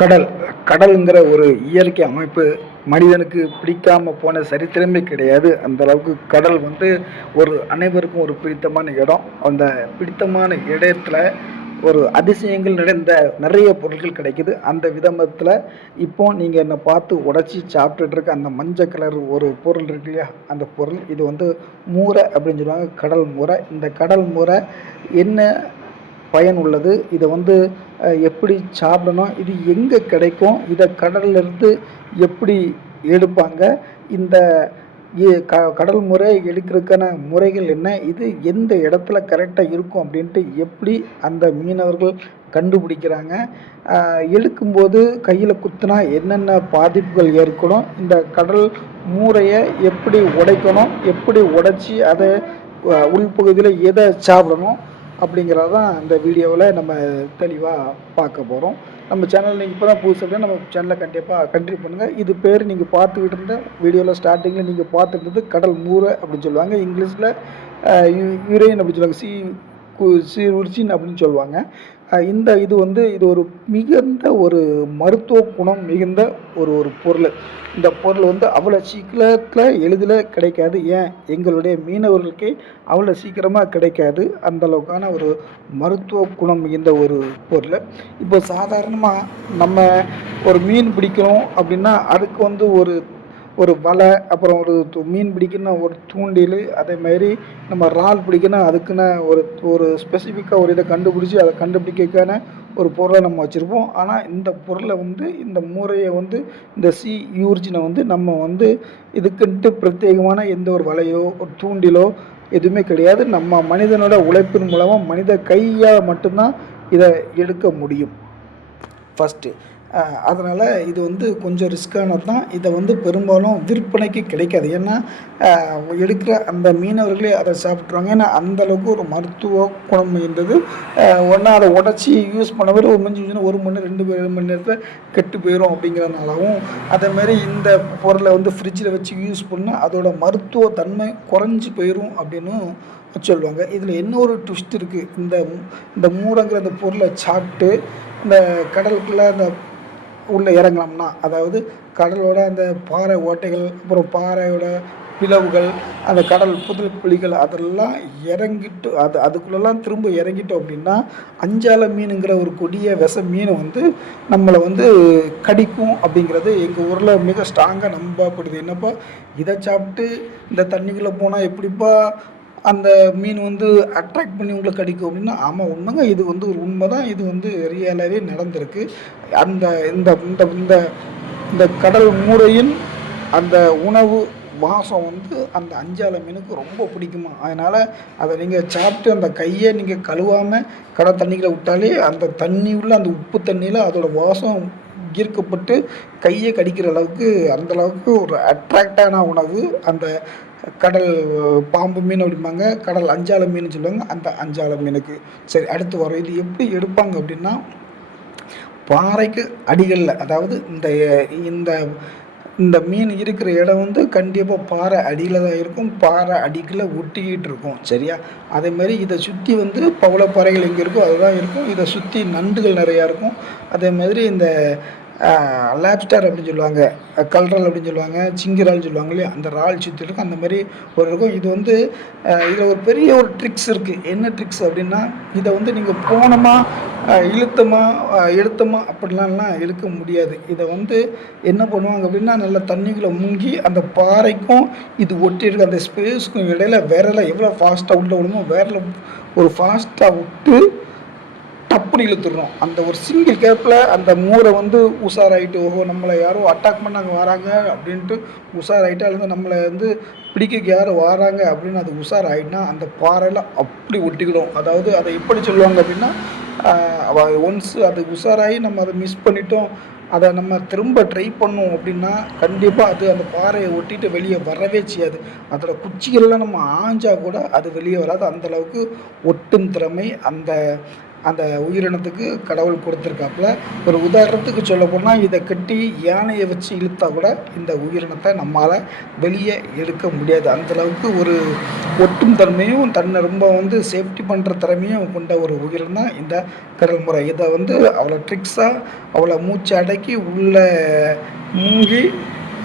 கடல். கடலுங்கிற ஒரு இயற்கை அமைப்பு மனிதனுக்கு பிடிக்காம போன சரித்திரமே கிடையாது. அந்த அளவுக்கு கடல் வந்து ஒரு அனைவருக்கும் ஒரு பிடித்தமான இடம். அந்த பிடித்தமான இடத்துல ஒரு அதிசயங்கள் நிறைந்த நிறைய பொருட்கள் கிடைக்குது. அந்த விதமத்தில் இப்போ நீங்கள் என்னை பார்த்து உடச்சி சாப்பிட்டுட்டு இருக்க அந்த மஞ்சள் கலர் ஒரு பொருள் இருக்கு இல்லையா? அந்த பொருள். இது வந்து மூரை அப்படின்னு சொல்லுவாங்க. கடல் மூரை. இந்த கடல் மூரை என்ன பயன் உள்ளது. இதை வந்து எப்படி சாப்பிடணும் இது எங்கே கிடைக்கும் இதை கடல்லிருந்து எப்படி எடுப்பாங்க இந்த க கடல் முறை எடுக்கிறதுக்கான முறைகள் என்ன இது எந்த இடத்துல கரெக்டாக இருக்கும் அப்படின்ட்டு எப்படி அந்த மீனவர்கள் கண்டுபிடிக்கிறாங்க. அஹ், எடுக்கும்போது கையில் குத்துனா என்னென்ன பாதிப்புகள் ஏற்படும் இந்த கடல் மூரையை எப்படி உடைக்கணும் எப்படி உடைச்சி அதை உள்பகுதியில் எதை சாப்பிடணும் அப்படிங்கிறது தான் இந்த வீடியோவில் நம்ம தெளிவாக பார்க்க போகிறோம். நம்ம சேனல் நீங்கள் இப்போ தான் புதுசாக நம்ம சேனலை கண்டிப்பாக கண்டினியூ பண்ணுங்கள் இது பேர் நீங்கள் பார்த்துக்கிட்டு இருந்த வீடியோவில் ஸ்டார்டிங்கில் நீங்கள் பார்த்துட்டு இருந்தது கடல் மூரை அப்படின்னு சொல்லுவாங்க. இங்கிலீஷில் யுரேன் அப்படின்னு சொல்லுவாங்க. சி சி உர்சின் அப்படின்னு சொல்லுவாங்க. இந்த இது வந்து இது ஒரு மிகுந்த ஒரு மருத்துவ குணம் மிகுந்த ஒரு ஒரு பொருள். இந்த பொருள் வந்து அவ்வளோ சீக்கிரத்தில் எளிதில் கிடைக்காது. ஏன்? எங்களுடைய மீனவர்களுக்கே அவ்வளோ சீக்கிரமாக கிடைக்காது. அந்த அளவுக்கான ஒரு மருத்துவ குணம் மிகுந்த ஒரு பொருள். இப்போ சாதாரணமாக நம்ம ஒரு மீன் பிடிக்கிறோம் அப்படின்னா அதுக்கு வந்து ஒரு ஒரு வலை அப்புறம் ஒரு மீன் பிடிக்கணும் ஒரு தூண்டில் அதே மாதிரி நம்ம இறால் பிடிக்கணும் அதுக்குன்னு ஒரு ஒரு ஸ்பெசிஃபிக்காக ஒரு இதை கண்டுபிடிச்சி அதை கண்டுபிடிக்கிறதுக்கான ஒரு பொருளை நம்ம வச்சுருப்போம். ஆனால் இந்த பொருளை வந்து இந்த மூரையை வந்து இந்த சி யூர்ஜினை வந்து நம்ம வந்து இதுக்குன்ட்டு பிரத்யேகமான எந்த ஒரு வலையோ ஒரு தூண்டிலோ எதுவுமே கிடையாது. நம்ம மனிதனோட உழைப்பின் மூலமாக மனித கையால் மட்டும்தான் இதை எடுக்க முடியும். ஃபஸ்ட்டு அதனால் இது வந்து கொஞ்சம் ரிஸ்க்கானது தான். இதை வந்து பெரும்பாலும் விற்பனைக்கு கிடைக்காது. ஏன்னா எடுக்கிற அந்த மீனவர்களே அதை சாப்பிட்ருவாங்க ஏன்னா அந்தளவுக்கு ஒரு மருத்துவ குணம் இருந்தது. ஒன்றா அதை உடச்சி யூஸ் பண்ணவர் ஒரு மணி ஒரு மணி நேரம் ரெண்டு மணி- மணி நேரத்தில் கெட்டு போயிடும் அப்படிங்கிறதுனாலவும் அதே மாதிரி இந்த பொருளை வந்து ஃப்ரிட்ஜில் வச்சு யூஸ் பண்ணால் அதோட மருத்துவ தன்மை குறைஞ்சி போயிடும் அப்படின்னு சொல்லுவாங்க. இதில் என்ன ஒரு ட்விஸ்ட் இருக்குது இந்த இந்த மூடங்கிற அந்த பொருளை சாப்பிட்டு இந்த கடலுக்குள்ளே அந்த உள்ளே இறங்கலாம்னா அதாவது கடலோட அந்த பாறை ஓட்டைகள் அப்புறம் பாறையோட பிளவுகள் அந்த கடல் புதல் புலிகள் அதெல்லாம் இறங்கிட்டு அது அதுக்குள்ளெல்லாம் திரும்ப இறங்கிட்டோம் அப்படின்னா அஞ்சால மீனுங்கிற ஒரு கொடிய விஷ மீன் வந்து நம்மளை வந்து கடிக்கும் அப்படிங்கிறது எங்கள் ஊரில் மிக ஸ்ட்ராங்காக நம்பப்படுது. என்னப்பா இதை சாப்பிட்டு இந்த தண்ணிக்குள்ளே போனால் எப்படிப்பா அந்த மீன் வந்து அட்ராக்ட் பண்ணி உங்களை கடிக்கும் அப்படின்னா ஆமாம் உண்மைங்க இது வந்து ஒரு உண்மை தான் இது வந்து ரியலாகவே நடந்திருக்கு. அந்த இந்த இந்த இந்த இந்த கடல் மூடையின் அந்த உணவு வாசம் வந்து அந்த அஞ்சால மீனுக்கு ரொம்ப பிடிக்குமா? அதனால் அதை நீங்கள் சாப்பிட்டு அந்த கையை நீங்கள் கழுவாமல் கடல் தண்ணிகளை விட்டாலே அந்த தண்ணி உள்ள அந்த உப்பு தண்ணியில் அதோட வாசம் ஈர்க்கப்பட்டு கையை கடிக்கிற அளவுக்கு அந்த அளவுக்கு ஒரு அட்ராக்டான உணவு. அந்த கடல் பாம்பு மீன் அப்படிம்பாங்க கடல் அஞ்சால மீன் சொல்லுவாங்க அந்த அஞ்சால மீனுக்கு. சரி அடுத்து வரும். இது எப்படி எடுப்பாங்க அப்படின்னா பாறைக்கு அடிகளில் அதாவது இந்த இந்த இந்த மீன் இருக்கிற இடம் வந்து கண்டிப்பாக பாறை அடியில் தான் இருக்கும். பாறை அடிக்கில் ஒட்டிக்கிட்டு இருக்கும். சரியா? அதே மாதிரி இதை சுற்றி வந்து பவளப்பாறைகள் எங்கே இருக்கோ அதுதான் இருக்கும். இதை சுற்றி நண்டுகள் நிறையா இருக்கும். அதே மாதிரி இந்த லேப்ஸ்டார் அப்படின்னு சொல்லுவாங்க. கல்ரால் அப்படின்னு சொல்லுவாங்க சிங்கிரால் சொல்லுவாங்க இல்லையா? அந்த இறால் சுற்றி இருக்கும் அந்த மாதிரி ஒரு இருக்கும். இது வந்து இதில் ஒரு பெரிய ஒரு ட்ரிக்ஸ் இருக்குது என்ன ட்ரிக்ஸ் அப்படின்னா இதை வந்து நீங்கள் போனோமா இழுத்தமாக எழுத்தமாக அப்படிலாம்லாம் இழுக்க முடியாது. இதை வந்து என்ன பண்ணுவாங்க அப்படின்னா நல்ல தண்ணிக்குள்ளே முங்கி அந்த பாறைக்கும் இது ஒட்டியிருக்க. அந்த ஸ்பேஸுக்கும் இடையில விரலை எவ்வளோ ஃபாஸ்ட்டாக உள்ள விடுமோ விரலை ஒரு ஃபாஸ்ட்டாக விட்டு டப்புன்னு இழுத்துடுறோம். அந்த ஒரு சிங்கிள் கேப்பில் அந்த மூரை வந்து உஷாராயிட்டு ஓஹோ நம்மளை யாரோ அட்டாக் பண்ணாங்க வராங்க அப்படின்ட்டு உஷாராயிட்டு அல்லது நம்மளை வந்து பிடிக்க யாரும் வராங்க அப்படின்னு அது உஷாராயிட்டுனா அந்த பாறையில் அப்படி ஒட்டிக்கிடும். அதாவது அதை எப்படி சொல்லுவாங்க அப்படின்னா ஒன்ஸ் அது உஷாராகி நம்ம அதை மிஸ் பண்ணிட்டோம் அதை நம்ம திரும்ப ட்ரை பண்ணோம் அப்படின்னா கண்டிப்பாக அது அந்த பாறையை ஒட்டிட்டு வெளியே வரவே செய்யாது. அதோட குச்சிகள்லாம் நம்ம ஆஞ்சால் கூட அது வெளியே வராது. அந்தளவுக்கு ஒட்டும் திறமை அந்த அந்த உயிரினத்துக்கு கடவுள் கொடுத்துருக்காப்புல. ஒரு உதாரணத்துக்கு சொல்ல போனால் இதை கட்டி யானையை வச்சு இழுத்தா கூட இந்த உயிரினத்தை நம்மளால் வெளியே எடுக்க முடியாது. அந்தளவுக்கு ஒரு ஒட்டும் தன்மையும் தன்னை ரொம்ப வந்து சேஃப்டி பண்ணுற திறமையும் கொண்ட ஒரு உயிரினம் தான் இந்த கடல் முறை. இதை வந்து அவ்வளோ ட்ரிக்ஸாக அவ்வளோ மூச்சு அடக்கி உள்ளே மூங்கி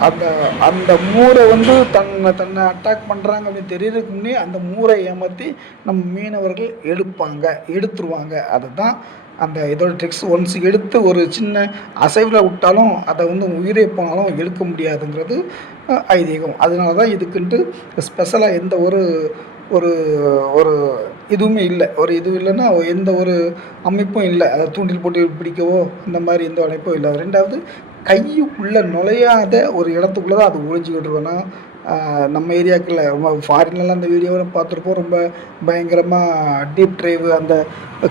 அந்த அந்த மூரை வந்து தன்னை தன்னை அட்டாக் பண்ணுறாங்க அப்படின்னு தெரியறதுக்கு முன்னே அந்த மூரை ஏமாற்றி நம்ம மீனவர்கள் எடுப்பாங்க எடுத்துருவாங்க. அதுதான் அந்த இதோட ட்ரிக்ஸ் ஒன்ஸ் எடுத்து ஒரு சின்ன அசைவில் விட்டாலும் அதை வந்து உயிரே போனாலும் எடுக்க முடியாதுங்கிறது ஐதீகம். அதனால தான் இதுக்குன்ட்டு ஸ்பெஷலாக எந்த ஒரு ஒரு ஒரு இதுவுமே இல்லை. ஒரு இதுவும் இல்லைன்னா எந்த ஒரு அமைப்பும் இல்லை. அதை தூண்டில் போட்டு பிடிக்கவோ இந்த மாதிரி எந்த அமைப்பும் இல்லை. ரெண்டாவது கையுக்குள்ளே நுழையாத ஒரு இடத்துக்குள்ளே தான் அது ஒழிஞ்சிக்கிட்டு இருக்கோன்னா நம்ம ஏரியாக்கில் ரொம்ப ஃபாரின்லலாம் அந்த வீடியோவை பார்த்துருப்போம். ரொம்ப பயங்கரமாக டீப் ட்ரைவ் அந்த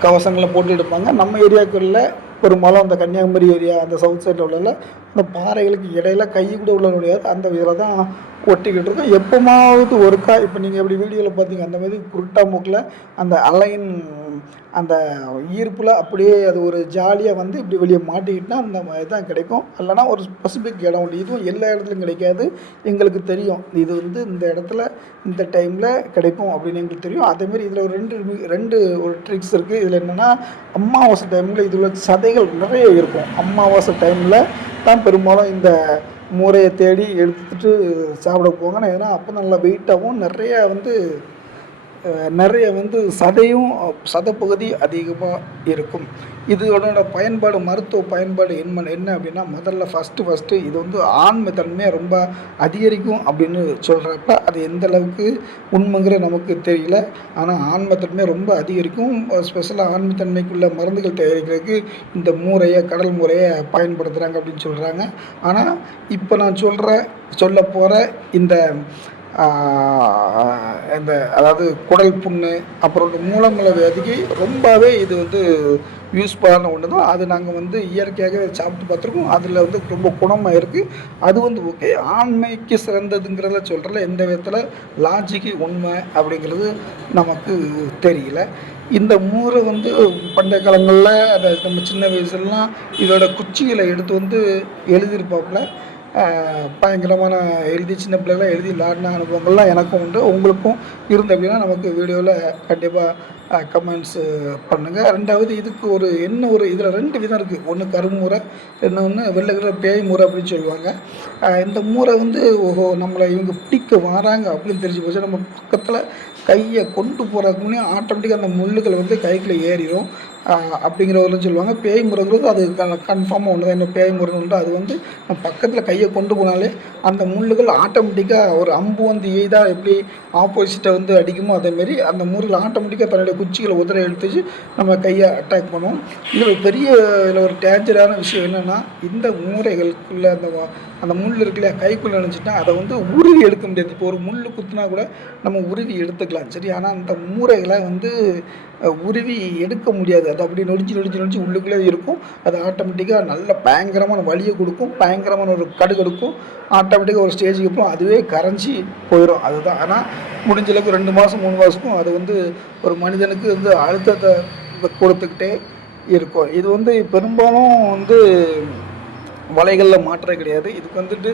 கவசங்களை போட்டு எடுப்பாங்க நம்ம ஏரியாக்களில் பெரும்பாலும் அந்த கன்னியாகுமரி ஏரியா அந்த சவுத் சைடில் உள்ள அந்த பாறைகளுக்கு இடையில கை கூட உள்ள முடியாது அந்த இதில் தான் ஒட்டிக்கிட்டு இருக்கும். எப்போமாவது ஒருக்கா இப்போ நீங்கள் எப்படி வீடியோவில் பார்த்தீங்க அந்த மாதிரி குருட்டா மூக்கில் அந்த அலைன் அந்த ஈர்ப்பில் அப்படியே அது ஒரு ஜாலியாக வந்து இப்படி வெளியே மாட்டிக்கிட்டால் அந்த மாதிரி தான் கிடைக்கும். இல்லைனா ஒரு ஸ்பெசிஃபிக் இடம் உண்டு. இதுவும் எல்லா இடத்துலையும் கிடைக்காது. எங்களுக்கு தெரியும். இது வந்து இந்த இடத்துல இந்த டைமில் கிடைக்கும் அப்படின்னு எங்களுக்கு தெரியும். அதேமாரி இதில் ஒரு ரெண்டு ரெண்டு ஒரு ட்ரிக்ஸ் இருக்குது இதில் என்னென்னா அமாவாசை டைமில் இதில் சதைகள் நிறைய இருக்கும். அமாவாசை டைமில் தான் பெரும்பாலும் இந்த மூரையை தேடி எடுத்துகிட்டு சாப்பிட போவாங்க. ஏன்னா அப்போ நல்லா வெயிட்டாகவும் நிறைய வந்து நிறைய வந்து சதையும் சதைப்பகுதி அதிகமாக இருக்கும். இதோட பயன்பாடு மருத்துவ பயன்பாடு என்ன என்ன அப்படின்னா முதல்ல ஃபஸ்ட்டு ஃபஸ்ட்டு இது வந்து ஆண்மை தன்மையை ரொம்ப அதிகரிக்கும் அப்படின்னு சொல்கிறப்ப அது எந்த அளவுக்கு உண்மைங்கிற நமக்கு தெரியல. ஆனால் ஆண்மைத்தன்மையை ரொம்ப அதிகரிக்கும். ஸ்பெஷலாக ஆண்மைத்தன்மைக்குள்ள மருந்துகள் தயாரிக்கிறதுக்கு இந்த மூரையை கடல் முறையை பயன்படுத்துகிறாங்க அப்படின்னு சொல்கிறாங்க ஆனால் இப்போ நான் சொல்கிற சொல்ல போகிற இந்த இந்த அதாவது குடல் புண்ணு அப்புறம் இந்த வியாதிக்கு ரொம்பவே இது வந்து யூஸ்ஃபுல்லான ஒன்று தான் அது நாங்கள் வந்து இயற்கையாகவே சாப்பிட்டு பார்த்துருக்கோம். அதில் வந்து ரொம்ப குணமாக இருக்குது அது வந்து ஓகே. ஆண்மைக்கு சிறந்ததுங்கிறத சொல்கிறல எந்த விதத்தில் லாஜிக்கு உண்மை அப்படிங்கிறது நமக்கு தெரியல. இந்த மூரை வந்து பண்டைய காலங்களில் அதை நம்ம சின்ன வயசுலலாம் இதோட குச்சிகளை எடுத்து வந்து எழுதியிருப்பாப்புல. பயங்கரமான எழுதி சின்ன பிள்ளைகளாக எழுதி விளாடின அனுபவங்கள்லாம் எனக்கும் உண்டு. உங்களுக்கும் இருந்து அப்படின்னா நமக்கு வீடியோவில் கண்டிப்பாக கமெண்ட்ஸு பண்ணுங்கள் ரெண்டாவது இதுக்கு ஒரு என்ன ஒரு இதில் ரெண்டு விதம் இருக்குது ஒன்று கருமுறை இன்னொன்று வெள்ளை பேய் முறை அப்படின்னு சொல்லுவாங்க. இந்த மூரை வந்து ஓஹோ நம்மளை இவங்க பிடிக்க வராங்க அப்படின்னு தெரிஞ்சு போச்சு. நம்ம பக்கத்தில் கையை கொண்டு போகிறதுக்கு முன்னே ஆட்டோமேட்டிக்காக அந்த முள்ளுகள் வந்து கைக்குள்ளே ஏறிடும் அப்படிங்கிற ஒரு சொல்லுவாங்க. பேய் முறைங்கிறது அது கன்ஃபார்மாக ஒன்று தான். என்ன பேய் முறைன்னு உண்டு அது வந்து நம்ம பக்கத்தில் கையை கொண்டு போனாலே அந்த முள்ளுகள் ஆட்டோமேட்டிக்காக ஒரு அம்பு வந்து எய்தா எப்படி ஆப்போசிட்டை வந்து அடிக்குமோ அதேமாரி அந்த முறில் ஆட்டோமேட்டிக்காக தன்னுடைய குச்சிகளை உதற எடுத்துச்சு நம்ம கையை அட்டாக் பண்ணுவோம். இதில் ஒரு பெரிய இதில் ஒரு டேஞ்சரான விஷயம் என்னென்னா இந்த மூளைகளுக்குள்ளே அந்த வா- அந்த முள் இருக்குல்ல கைக்குள்ளே நினச்சிட்டா அதை வந்து உருவி எடுக்க முடியாது. இப்போ ஒரு முள் குத்துனா கூட நம்ம உருவி எடுத்துக்கலாம். சரி ஆனால் அந்த மூளைகளை வந்து உருவி எடுக்க முடியாது. அது அப்படி நொடிச்சு நொடிச்சு நொடிச்சு உள்ளுக்குள்ளே இருக்கும். அது ஆட்டோமேட்டிக்காக நல்ல பயங்கரமான வலியை கொடுக்கும். பயங்கரமான ஒரு கடு கொடுக்கும் ஆட்டோமேட்டிக்காக ஒரு ஸ்டேஜுக்கு அப்புறம் அதுவே கரைஞ்சி போயிடும் அதுதான். ஆனால் முடிஞ்ச அளவுக்கு ரெண்டு மாதம் மூணு மாதத்துக்கும் அது வந்து ஒரு மனிதனுக்கு வந்து அழுத்தத்தை கொடுத்துக்கிட்டே இருக்கும். இது வந்து பெரும்பாலும் வந்து வலைகளில் மாற்றம் கிடையாது. இதுக்கு வந்துட்டு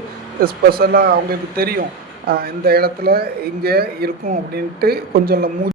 ஸ்பெஷலாக அவங்களுக்கு தெரியும். இந்த இடத்துல இங்கே இருக்கும் அப்படின்ட்டு கொஞ்சம் மூ